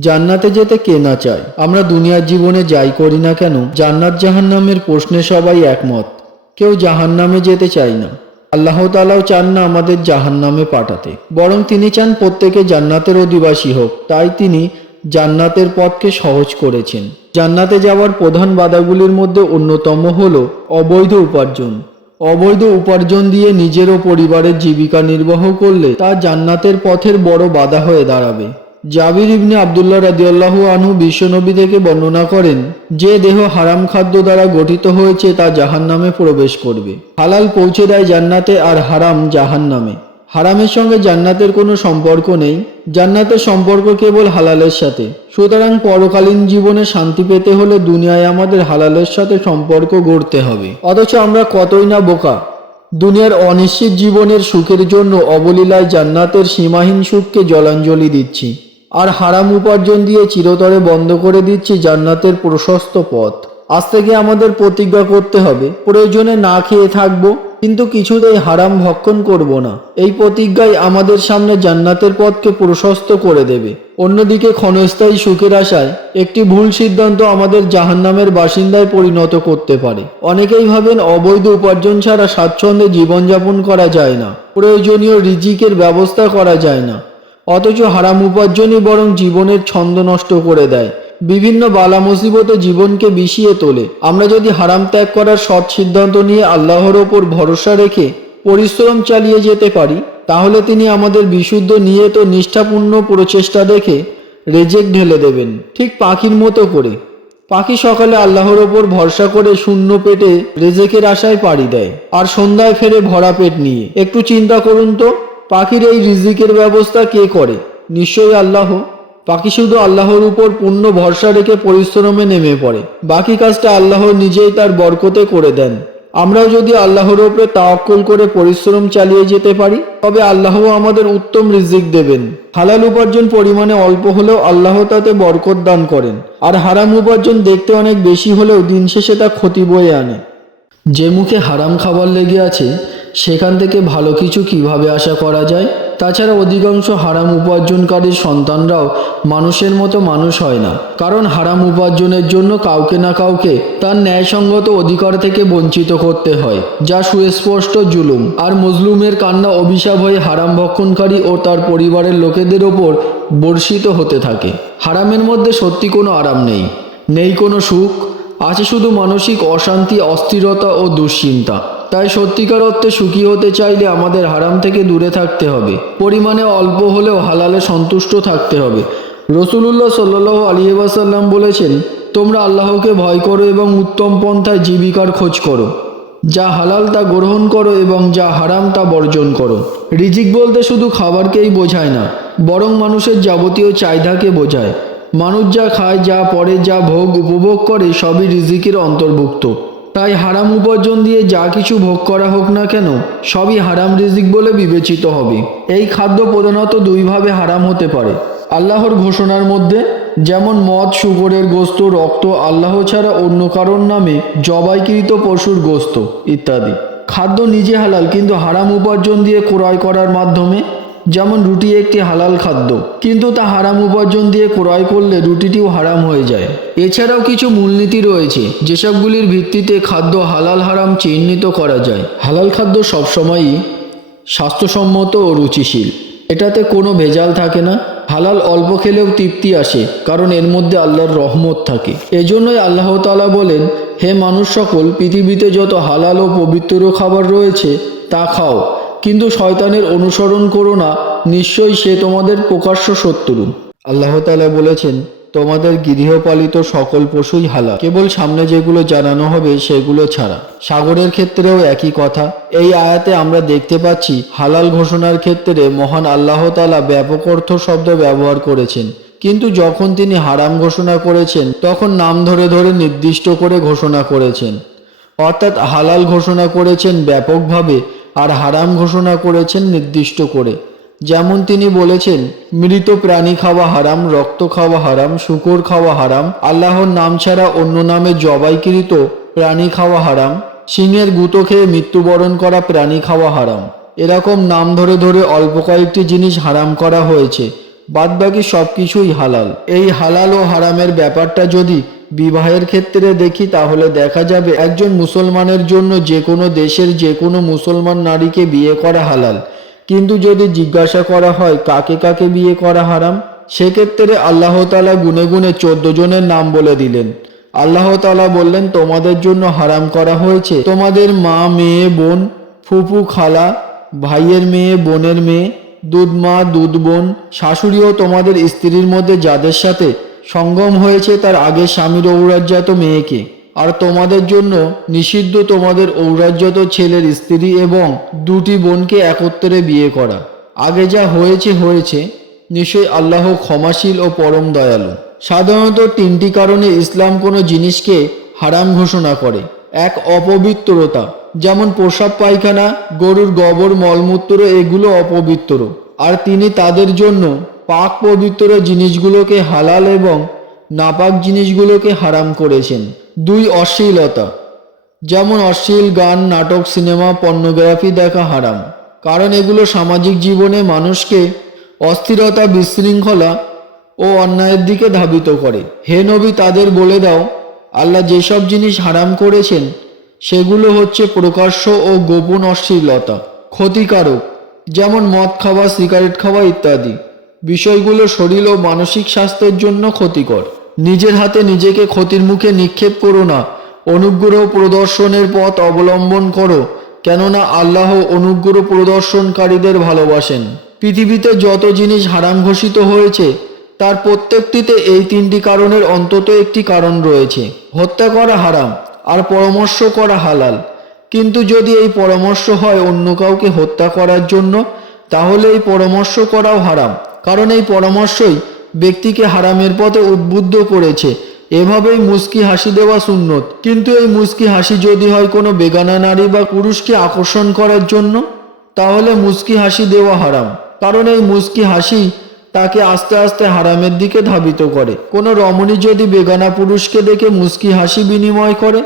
জান্নাতে যেতে কে না চায়? আমরা দুনিয়ার জীবনে যাই করি না কেন? জান্নাত জাহান্নামের প্রশ্নে সবাই একমত। কেউ জাহান্নামে যেতে চায় না। আল্লাহ তালাও চান না আমাদের জাহান্নামে পাঠাতে। বরং তিনি চান প্রত্যেকে জান্নাতের অধিবাসী হোক। তাই তিনি জান্নাতের পথকে সহজ করেছেন। জান্নাতে যাওয়ার প্রধান বাধাগুলির মধ্যে অন্যতম হল অবৈধ উপার্জন। অবৈধ উপার্জন দিয়ে নিজের ও পরিবারের জীবিকা নির্বাহ করলে তা জান্নাতের পথের বড় বাধা হয়ে দাঁড়াবে। জাবির ইবনে আবদুল্লাহ রাদিয়াল্লাহু আনহু বিশ্বনবী থেকে বর্ণনা করেন, যে দেহ হারাম খাদ্য দ্বারা গঠিত হয়েছে তা জাহান্নামে প্রবেশ করবে। হালাল পৌঁছে দেয় জান্নাতে আর হারাম জাহান্নামে। হারামের সঙ্গে জান্নাতের কোনো সম্পর্ক নেই। জান্নাতের সম্পর্ক কেবল হালালের সাথে। সুতরাং পরকালীন জীবনে শান্তি পেতে হলে দুনিয়ায় আমাদের হালালের সাথে সম্পর্ক গড়তে হবে। অথচ আমরা কতই না বোকা। দুনিয়ার অনিশ্চিত জীবনের সুখের জন্য অবলীলায় জান্নাতের সীমাহীন সুখকে জলাঞ্জলি দিচ্ছি। আর হারাম উপার্জন দিয়ে চিরতরে বন্ধ করে দিচ্ছি জান্নাতের প্রশস্ত পথ। আজ থেকে আমাদের প্রতিজ্ঞা করতে হবে, প্রয়োজনে না খেয়ে থাকব, কিন্তু কিছুতেই হারাম ভক্ষণ করব না। এই প্রতিজ্ঞাই আমাদের সামনে জান্নাতের পথকে প্রশস্ত করে দেবে। অন্যদিকে ক্ষণস্থায়ী সুখের আশায় একটি ভুল সিদ্ধান্ত আমাদের জাহান্নামের বাসিন্দায় পরিণত করতে পারে। অনেকেই ভাবেন অবৈধ উপার্জন ছাড়া স্বাচ্ছন্দ্যে জীবনযাপন করা যায় না, প্রয়োজনীয় রিজিকের ব্যবস্থা করা যায় না। অথচ হারাম উপার্জনই বরং জীবনের ছন্দ নষ্ট করে দেয়। বিভিন্ন বালা মুসিবতে জীবনকে বিষিয়ে তোলে। আমরা যদি হারাম ত্যাগ করার সৎ সিদ্ধান্ত নিয়ে আল্লাহর ওপর ভরসা রেখে পরিশ্রম চালিয়ে যেতে পারি, তাহলে তিনি আমাদের বিশুদ্ধ নিয়ত নিষ্ঠাপূর্ণ প্রচেষ্টা দেখে রেজেক ঢেলে দেবেন। ঠিক পাখির মতো করে। পাখি সকালে আল্লাহর ওপর ভরসা করে শূন্য পেটে রেজেকের আশায় পাড়ি দেয়। আর সন্ধ্যায় ফেরে ভরা পেট নিয়ে। একটু চিন্তা করুন তো। পাখির এই রিজিকের ব্যবস্থা কে করে? নিশ্চয়ই আল্লাহ। পাখি শুধু আল্লাহর উপর পূর্ণ ভরসা রেখে পরিশ্রমে নেমে পড়ে। বাকি কাজটা আল্লাহ নিজেই তার বরকতে করে দেন। আমরাও যদি আল্লাহর উপরে তাওয়াক্কুল করে পরিশ্রম চালিয়ে যেতে পারি, তবে আল্লাহ আমাদের উত্তম রিজিক দেবেন। হালাল উপার্জন পরিমাণে অল্প হলেও আল্লাহ তাতে বরকত দান করেন। আর হারাম উপার্জন দেখতে অনেক বেশি হলেও দিন শেষে তা ক্ষতি বয়ে আনে। যে মুখে হারাম খাবার লেগে আছে সেখান থেকে ভালো কিছু কীভাবে আশা করা যায়? তাছাড়া অধিকাংশ হারাম উপার্জনকারীর সন্তানরাও মানুষের মতো মানুষ হয় না। কারণ হারাম উপার্জনের জন্য কাউকে না কাউকে তার ন্যায়সঙ্গত অধিকার থেকে বঞ্চিত করতে হয়, যা সুস্পষ্ট জুলুম। আর মজলুমের কান্না অভিশাপ হয়ে হারাম ভক্ষণকারী ও তার পরিবারের লোকেদের ওপর বর্ষিত হতে থাকে। হারামের মধ্যে সত্যি কোনো আরাম নেই। নেই কোনো সুখ। আছে শুধু মানসিক অশান্তি, অস্থিরতা ও দুশ্চিন্তা। তাই সত্যিকার অর্থে সুখী হতে চাইলে আমাদের হারাম থেকে দূরে থাকতে হবে। পরিমাণে অল্প হলেও হালালে সন্তুষ্ট থাকতে হবে। রসুলুল্লাহ সাল্লাহ আলিয়াসাল্লাম বলেছেন, তোমরা আল্লাহকে ভয় করো এবং উত্তম পন্থায় জীবিকার খোঁজ করো। যা হালাল তা গ্রহণ করো এবং যা হারাম তা বর্জন করো। রিজিক বলতে শুধু খাবারকেই বোঝায় না, বরং মানুষের যাবতীয় চাহিদাকে বোঝায়। মানুষ যা খায়, যা পরে যা ভোগ, উপভোগ করে সবই রিজিকের অন্তর্ভুক্ত। তাই হারাম উপার্জন দিয়ে যা কিছু ভোগ করা হোক না কেন, সবই হারাম রিজিক বলে বিবেচিত হবে। এই খাদ্য প্রধানত দুইভাবে হারাম হতে পারে। আল্লাহর ঘোষণার মধ্যে, যেমন মদ, শুকরের গোস্ত, রক্ত, আল্লাহ ছাড়া অন্য কারোর নামে জবাইকৃত পশুর গোস্ত, ইত্যাদি। খাদ্য নিজে হালাল, কিন্তু হারাম উপার্জন দিয়ে ক্রয় করার মাধ্যমে যেমন রুটি একটি হালাল খাদ্য, কিন্তু তা হারাম উপার্জন দিয়ে ক্রয় করলে রুটিটিও হারাম হয়ে যায়। এছাড়াও কিছু মূলনীতি রয়েছে, যেসবগুলির ভিত্তিতে খাদ্য হালাল হারাম চিহ্নিত করা যায়। হালাল খাদ্য সবসময়ই স্বাস্থ্যসম্মত ও রুচিশীল। এটাতে কোনো ভেজাল থাকে না। হালাল অল্প খেলেও তৃপ্তি আসে, কারণ এর মধ্যে আল্লাহর রহমত থাকে। এজন্যই আল্লাহ তাআলা বলেন, হে মানুষ সকল, পৃথিবীতে যত হালাল ও পবিত্র খাবার রয়েছে, তা খাও। কিন্তু শয়তানের অনুসরণ করো না, নিশ্চয়ই সে তোমাদের প্রকাশ্য শত্রু। আল্লাহ তাআলা বলেছেন, তোমাদের গৃহপালিত সকল পশুই হালা কেবল সামনে যেগুলো জানানো হবে সেগুলো ছাড়া। সাগরের ক্ষেত্রেও একই কথা। এই আয়াতে আমরা দেখতে পাচ্ছি, হালাল ঘোষণার ক্ষেত্রে মহান আল্লাহ তালা ব্যাপক অর্থ শব্দ ব্যবহার করেছেন। কিন্তু যখন তিনি হারাম ঘোষণা করেছেন, তখন নাম ধরে ধরে নির্দিষ্ট করে ঘোষণা করেছেন। অর্থাৎ হালাল ঘোষণা করেছেন ব্যাপকভাবে আর হারাম ঘোষণা করেছেন নির্দিষ্ট করে। যেমন তিনি বলেছেন, মৃত প্রাণী খাওয়া হারাম, রক্ত খাওয়া হারাম, শুকর খাওয়া হারাম, আল্লাহর নাম ছাড়া অন্য নামে জবাইকৃত প্রাণী খাওয়া হারাম, সিংহের গুঁতো খেয়ে মৃত্যুবরণ করা প্রাণী খাওয়া হারাম। এরকম নাম ধরে ধরে অল্প কয়েকটি জিনিস হারাম করা হয়েছে, বাদবাকি সব কিছুই হালাল। এই হালাল ও হারামের ব্যাপারটা যদি বিবাহের ক্ষেত্রে দেখি, তাহলে দেখা যাবে একজন মুসলমানের জন্য যে কোনো দেশের যে কোনো মুসলমান নারীকে বিয়ে করা হালাল। কিন্তু যদি জিজ্ঞাসা করা হয়, কাকে কাকে বিয়ে করা হারাম? সেক্ষেত্রে আল্লাহ তালা গুনে গুনে চোদ্দ জনের নাম বলে দিলেন। আল্লাহ তালা বললেন, তোমাদের জন্য হারাম করা হয়েছে তোমাদের মা, মেয়ে, বোন ফুফু খালা, ভাইয়ের মেয়ে, বোনের মেয়ে, দুধ মা, দুধ বোন, শাশুড়িও তোমাদের স্ত্রীর মধ্যে যাদের সাথে সঙ্গম হয়েছে তার আগে স্বামীর ঔরাজ্যাত মেয়েকে। আর তোমাদের জন্য নিষিদ্ধ তোমাদের ঔরাজ্যত ছেলের স্ত্রী এবং দুটি বোনকে একত্রে বিয়ে করা। আগে যা হয়েছে হয়েছে। নিশ্চয়ই আল্লাহ ক্ষমাশীল ও পরম দয়ালু। সাধারণত তিনটি কারণে ইসলাম কোনো জিনিসকে হারাম ঘোষণা করে। এক, অপবিত্রতা। যেমন প্রসাব পায়খানা, গরুর গোবর, মলমূত্র, এগুলো অপবিত্র। আর তিনি তাদের জন্য পাক পবিত্র জিনিসগুলোকে হালাল এবং নাপাক জিনিসগুলোকে হারাম করেছেন। দুই, অশ্লীলতা। যেমন অশ্লীল গান, নাটক, সিনেমা, পর্নোগ্রাফি দেখা হারাম। কারণ এগুলো সামাজিক জীবনে মানুষকে অস্থিরতা, বিশৃঙ্খলা ও অন্যায়ের দিকে ধাবিত করে। হে নবী, তাদের বলে দাও, আল্লাহ যেসব জিনিস হারাম করেছেন, সেগুলো হচ্ছে প্রকাশ্য ও গোপন অশ্লীলতা, ক্ষতিকারক, যেমন মদ খাওয়া, সিগারেট খাওয়া ইত্যাদি। বিষয়গুলো শরীর ও মানসিক স্বাস্থ্যের জন্য ক্ষতিকর। নিজের হাতে নিজেকে ক্ষতির মুখে নিক্ষেপ করো না। অনুগ্রহ প্রদর্শনের পথ অবলম্বন করো, কেননা আল্লাহ অনুগ্রহ প্রদর্শনকারীদের ভালোবাসেন। পৃথিবীতে যত জিনিস হারাম ঘোষিত হয়েছে, তার প্রত্যেকটিতে এই তিনটি কারণের অন্তত একটি কারণ রয়েছে। হত্যা করা হারাম, আর পরামর্শ করা হালাল। কিন্তু যদি এই পরামর্শ হয় অন্য কাউকে হত্যা করার জন্য, তাহলে এই পরামর্শ করাও হারাম। কারণ এই পরামর্শই ব্যক্তিকে হারামের পথে উদ্বুদ্ধ করেছে। এভাবেই মুস্কি হাসি দেওয়া সুন্নত। কিন্তু এই মুস্কি হাসি যদি হয় কোনো বেগানা নারী বা পুরুষকে আকর্ষণ করার জন্য, তাহলে মুস্কি হাসি দেওয়া হারাম। কারণ এই মুস্কি হাসি তাকে আস্তে আস্তে হারামের দিকে ধাবিত করে। কোনো রমণী যদি বেগানা পুরুষকে দেখে মুস্কি হাসি বিনিময় করে,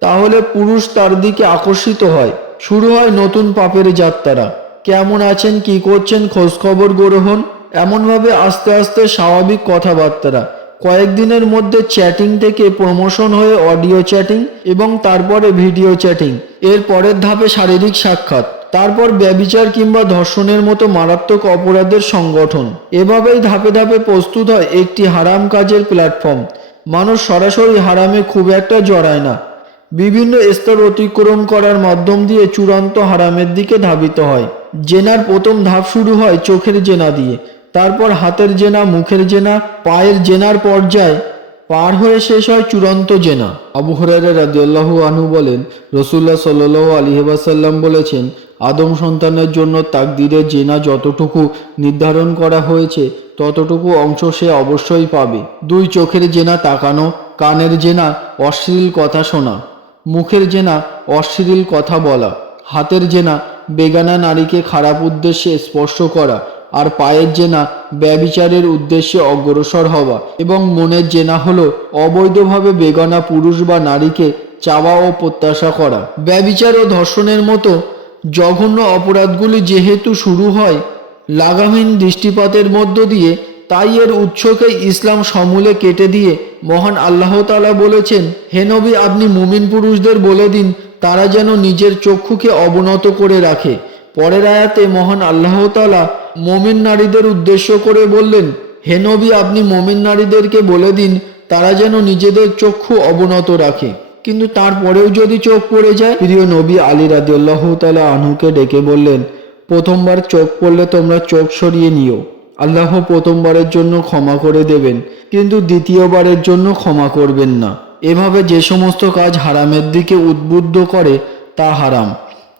তাহলে পুরুষ তার দিকে আকর্ষিত হয়। শুরু হয় নতুন পাপের যাত্রা কেমন আছেন, কি করছেন খোঁজখবর গ্রহণ। এমনভাবে আস্তে আস্তে স্বাভাবিক কথাবার্তা কয়েকদিনের মধ্যে চ্যাটিং থেকে প্রমোশন হয়ে অডিও চ্যাটিং এবং তারপরে ভিডিও চ্যাটিং, এর পরের ধাপে শারীরিক সাক্ষাৎ, তারপর ব্যবিচার কিংবা ধর্ষণের মতো মারাত্মক অপরাধের সংগঠন। এভাবেই ধাপে ধাপে প্রস্তুত হয় একটি হারাম কাজের প্ল্যাটফর্ম। মানুষ সরাসরি হারামে খুব একটা জড়ায় না। বিভিন্ন স্তর অতিক্রম করার মাধ্যম দিয়ে চূড়ান্ত হারামের দিকে ধাবিত হয়। জেনার প্রথম ধাপ শুরু হয় চোখের জেনা দিয়ে। তারপর হাতের জেনা, মুখের জেনা, পায়ের জেনার পর্যায় পার হয়ে শেষ হয় চূড়ান্ত জেনা। আবু হরাইরা রাদিয়াল্লাহু আনহু বলেন রসুল্লাহ সাল্লাহ আলহিবাসাল্লাম বলেছেন, আদম সন্তানের জন্য তাকদিরের জেনা যতটুকু নির্ধারণ করা হয়েছে, ততটুকু অংশ সে অবশ্যই পাবে। দুই চোখের জেনা তাকানো, কানের জেনা অশ্লীল কথা শোনা, মুখের জেনা অশ্লীল কথা বলা, হাতের জেনা বেগানা নারীকে খারাপ উদ্দেশ্যে স্পর্শ করা আর পায়ের জেনা ব্যবিচারের উদ্দেশ্যে অগ্রসর হওয়া এবং মনের জেনা হলো অবৈধভাবে বেগানা পুরুষ বা নারীকে চাওয়া ও প্রত্যাশা করা। ব্যবিচার ও ধর্ষণের মতো জঘন্য অপরাধগুলি যেহেতু শুরু হয়, লাগামহীন দৃষ্টিপাতের মধ্য দিয়ে, তাই এর উৎসকে ইসলাম সমূলে কেটে দিয়ে মহান আল্লাহ তালা বলেছেন হেনবি আপনি মুমিন পুরুষদের বলে দিন, তারা যেন নিজের চক্ষুকে অবনত করে রাখে। পরের আয়াতে মহান আল্লাহ তালা মমিন নারীদের উদ্দেশ্য করে বললেন, হে নবী, আপনি মমিন নারীদেরকে বলে দিন, তারা যেন নিজেদের চক্ষু অবনত রাখে। কিন্তু তারপরেও যদি চোখ পড়ে যায়, প্রিয় নবী আলী রাদিউল্লাহ তালা আনহুকে ডেকে বললেন, প্রথমবার চোখ পড়লে তোমরা চোখ সরিয়ে নিও। আল্লাহ প্রথমবারের জন্য ক্ষমা করে দেবেন, কিন্তু দ্বিতীয়বারের জন্য ক্ষমা করবেন না। এভাবে যে সমস্ত কাজ হারামের দিকে উদ্বুদ্ধ করে, তা হারাম।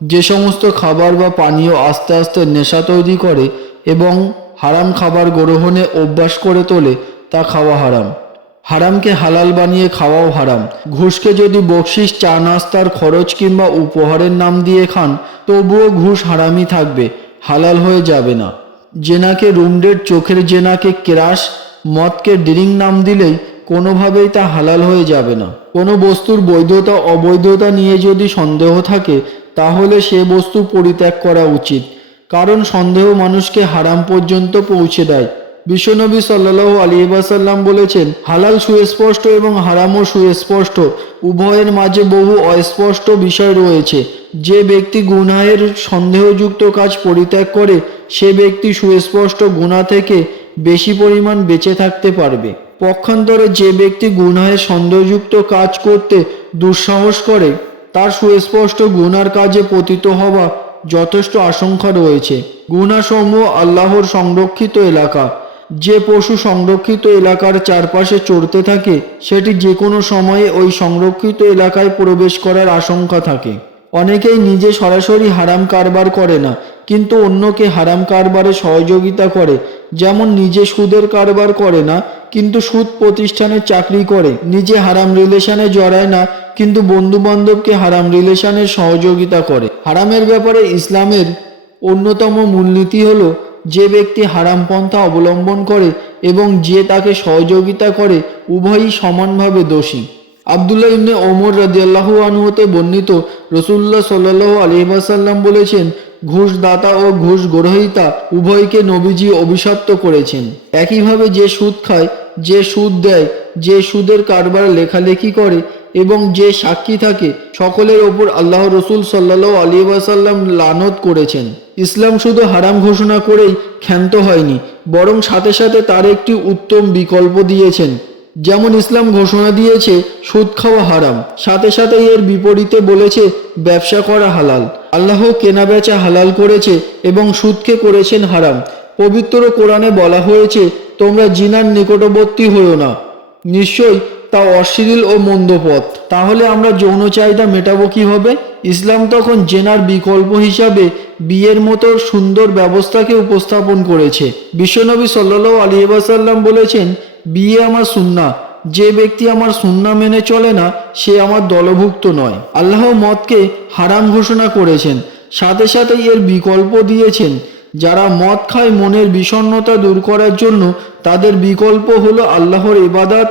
যে সমস্ত খাবার বা পানীয় আস্তে আস্তে নেশা তৈরি করে এবং হারাম খাবার গ্রহণে অভ্যাস করে তোলে, তা খাওয়া হারাম। হারামকে হালাল বানিয়ে খাওয়াও হারাম। ঘুষকে যদি বকশিস, চা নাস্তার খরচ কিংবা উপহারের নাম দিয়ে খান, তবুও ঘুষ হারামই থাকবে, হালাল হয়ে যাবে না। জেনাকে রুমডের চোখের জেনাকে ক্রাশ, মদকে ড্রিঙ্ক নাম দিলেই কোনোভাবেই তা হালাল হয়ে যাবে না। কোনো বস্তুর বৈধতা, অবৈধতা নিয়ে যদি সন্দেহ থাকে তাহলে সে বস্তু পরিত্যাগ করা উচিত। কারণ সন্দেহ মানুষকে হারাম পর্যন্ত পৌঁছে দেয়। বিশ্বনবী সাল্লাহ আলী ওয়াসাল্লাম বলেছেন, হালাল সুস্পষ্ট এবং হারামও সুস্পষ্ট। উভয়ের মাঝে বহু অস্পষ্ট বিষয় রয়েছে। যে ব্যক্তি গুনাহের সন্দেহযুক্ত কাজ পরিত্যাগ করে, সে ব্যক্তি সুস্পষ্ট গুণা থেকে বেশি পরিমাণ বেঁচে থাকতে পারবে। পক্ষান্তরে যে ব্যক্তি গুনাহের সন্দেহযুক্ত কাজ করতে দুঃসাহস করে তার সুস্পষ্ট গুনার কাজে পতিত হওয়া যথেষ্ট আশঙ্কা রয়েছে। গুণাসমূহ আল্লাহর সংরক্ষিত এলাকা। যে পশু সংরক্ষিত এলাকার চারপাশে চড়তে থাকে, সেটি যে কোনো সময়ে ওই সংরক্ষিত এলাকায় প্রবেশ করার আশঙ্কা থাকে। অনেকেই নিজে সরাসরি হারাম কারবার করে না, কিন্তু অন্যকে হারাম কারবারে সহযোগিতা করে। যেমন নিজে সুদের কারবার করে না কিন্তু সুদ প্রতিষ্ঠানে চাকরি করে, নিজে হারাম রিলেশনে জড়ায় না, কিন্তু বন্ধু বান্ধবকে হারাম রিলেশনের সহযোগিতা করে। হারামের ব্যাপারে ইসলামের অন্যতম মূলনীতি হলো, যে ব্যক্তি হারাম পন্থা অবলম্বন করে এবং যে তাকে সহযোগিতা করে, উভয়ই সমানভাবে দোষী। আবদুল্লাহ ইবনে ওমর রাদিয়াল্লাহু আনহু হতে বর্ণিত রসুল্লাহ সাল্লাল্লাহু আলাইহি ওয়াসাল্লাম বলেছেন ঘুষ দাতা ও ঘুষ গ্রহীতা উভয়কে নবীজি অভিশপ্ত করেছেন। একইভাবে যে সুদ খায় যে সুদ দেয়, যে সুদের কারবার লেখালেখি করে এবং যে সাক্ষী থাকে, সকলের ওপর আল্লাহ রসুল সাল্লাহ আলী ওয়াসাল্লাম লানত করেছেন। ইসলাম শুধু হারাম ঘোষণা করেই ক্ষান্ত হয়নি, বরং সাথে সাথে তার একটি উত্তম বিকল্প দিয়েছেন। যেমন ইসলাম ঘোষণা দিয়েছে, সুদ খাওয়া হারাম। সাথে সাথে এর বিপরীতে বলেছে, ব্যবসা করা হালাল। আল্লাহ কেনা বেচা হালাল করেছে এবং সুদকে করেছেন হারাম। পবিত্র কোরআনে বলা হয়েছে তোমরা জিনার নিকটবর্তী হও না। নিশ্চয়ই তা অশ্লীল ও মন্দ পথ। তাহলে আমরা যৌন চাহিদা মেটাবো কীভাবে? ইসলাম তখন জেনার বিকল্প হিসাবে বিয়ের মতো সুন্দর ব্যবস্থাকে উপস্থাপন করেছে। বিশ্বনবী সাল্লাহ আলী ওয়াসাল্লাম বলেছেন, বিয়ে আমার সুন্না যে ব্যক্তি আমার সুন্না মেনে চলে না, সে আমার দলভুক্ত নয়। আল্লাহ মদকে হারাম ঘোষণা করেছেন। সাথে সাথে এর বিকল্প দিয়েছেন যারা মদ খায় মনের বিষণ্ণতা দূর করার জন্য, তাদের বিকল্প হলো আল্লাহর ইবাদাত,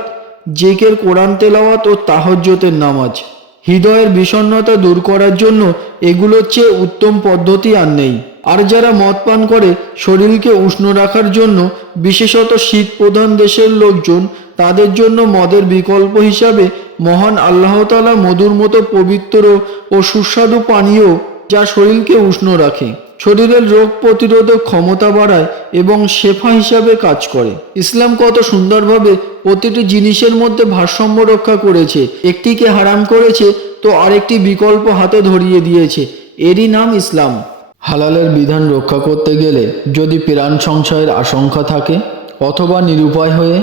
জেকের, কোরআন তেলাওয়াত ও তাহজ্জতের নামাজ। হৃদয়ের বিষণ্ণতা দূর করার জন্য এগুলোর চেয়ে উত্তম পদ্ধতি আর নেই। আর যারা মদ পান করে, শরীরকে উষ্ণ রাখার জন্য, বিশেষত শীত প্রধান দেশের লোকজন, তাদের জন্য মদের বিকল্প হিসাবে মহান আল্লাহ তালা মধুর মতো পবিত্র ও সুস্বাদু পানীয় যা শরীরকে উষ্ণ রাখে। শরীরের রোগ প্রতিরোধক ক্ষমতা বাড়ায় এবং শেফা হিসাবে কাজ করে। ইসলাম কত সুন্দরভাবে প্রতিটি জিনিসের মধ্যে ভারসাম্য রক্ষা করেছে। একটিকে হারাম করেছে, তো আরেকটি বিকল্প হাতে ধরিয়ে দিয়েছে। এরই নাম ইসলাম। হালালের বিধান রক্ষা করতে গেলে যদি প্রাণ সংশয়ের আশঙ্কা থাকে, অথবা নিরুপায় হয়ে,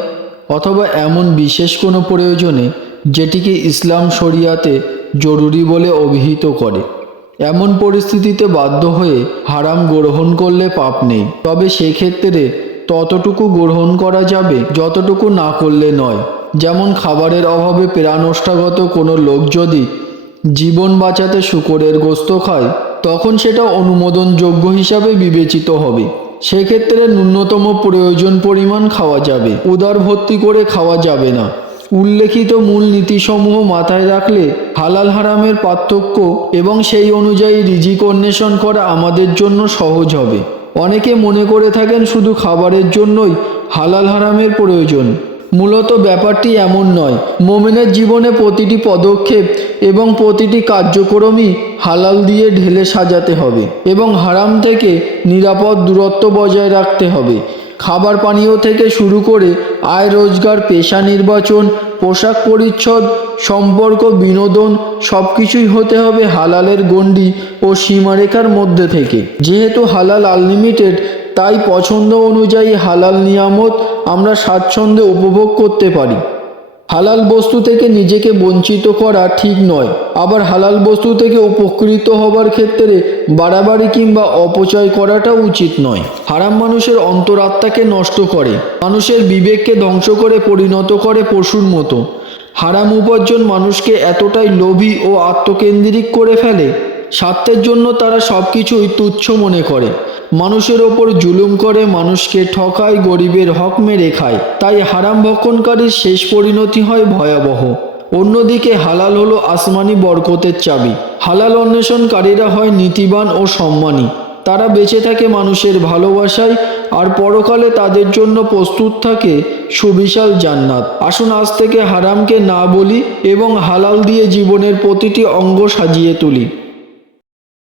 অথবা এমন বিশেষ কোনো প্রয়োজনে, যেটিকে ইসলাম শরিয়াতে জরুরি বলে অভিহিত করে। এমন পরিস্থিতিতে বাধ্য হয়ে হারাম গ্রহণ করলে পাপ নেই। তবে সেক্ষেত্রে ততটুকু গ্রহণ করা যাবে, যতটুকু না করলে নয়। যেমন খাবারের অভাবে প্রাণষ্ঠাগত কোনো লোক যদি জীবন বাঁচাতে শুকরের গোস্ত খায়, তখন সেটা অনুমোদনযোগ্য হিসাবে বিবেচিত হবে। সেক্ষেত্রে ন্যূনতম প্রয়োজন পরিমাণ খাওয়া যাবে। উদার ভর্তি করে খাওয়া যাবে না। উল্লেখিত মূল নীতিসমূহ মাথায় রাখলে হালাল হারামের পার্থক্য এবং সেই অনুযায়ী রিজিক অন্বেষণ করা আমাদের জন্য সহজ হবে। অনেকে মনে করে থাকেন শুধু খাবারের জন্যই হালাল হারামের প্রয়োজন। মূলত ব্যাপারটি এমন নয়। মোমেনের জীবনে প্রতিটি পদক্ষেপ এবং প্রতিটি কার্যক্রমই হালাল দিয়ে ঢেলে সাজাতে হবে এবং হারাম থেকে নিরাপদ দূরত্ব বজায় রাখতে হবে। খাবার পানীয় থেকে শুরু করে আয় রোজগার, পেশা নির্বাচন, পোশাক পরিচ্ছদ, সম্পর্ক, বিনোদন সব কিছুই হতে হবে হালালের গণ্ডি ও সীমারেখার মধ্যে থেকে। যেহেতু হালাল আনলিমিটেড, তাই পছন্দ অনুযায়ী হালাল নিয়ামত আমরা স্বাচ্ছন্দ্যে উপভোগ করতে পারি। হালাল বস্তু থেকে নিজেকে বঞ্চিত করা ঠিক নয়। আবার হালাল বস্তু থেকে উপকৃত হবার ক্ষেত্রে বাড়াবাড়ি কিংবা অপচয় করাটা উচিত নয়। হারাম মানুষের অন্তরাত্মাকে নষ্ট করে, মানুষের বিবেককে ধ্বংস করে পরিণত করে পশুর মতো। হারাম উপার্জন মানুষকে এতটাই লোভী ও আত্মকেন্দ্রিক করে ফেলে, স্বার্থের জন্য তারা সব কিছুই তুচ্ছ মনে করে। মানুষের ওপর জুলুম করে, মানুষকে ঠকায়, গরিবের হক মেরে খায়। তাই হারাম ভক্ষণকারীর শেষ পরিণতি হয় ভয়াবহ। অন্যদিকে হালাল হলো আসমানি বরকতের চাবি। হালাল অন্বেষণকারীরা হয় নীতিবান ও সম্মানী। তারা বেঁচে থাকে মানুষের ভালোবাসায় আর পরকালে তাদের জন্য প্রস্তুত থাকে সুবিশাল জান্নাত। আসুন আজ থেকে হারামকে না বলি এবং হালাল দিয়ে জীবনের প্রতিটি অঙ্গ সাজিয়ে তুলি।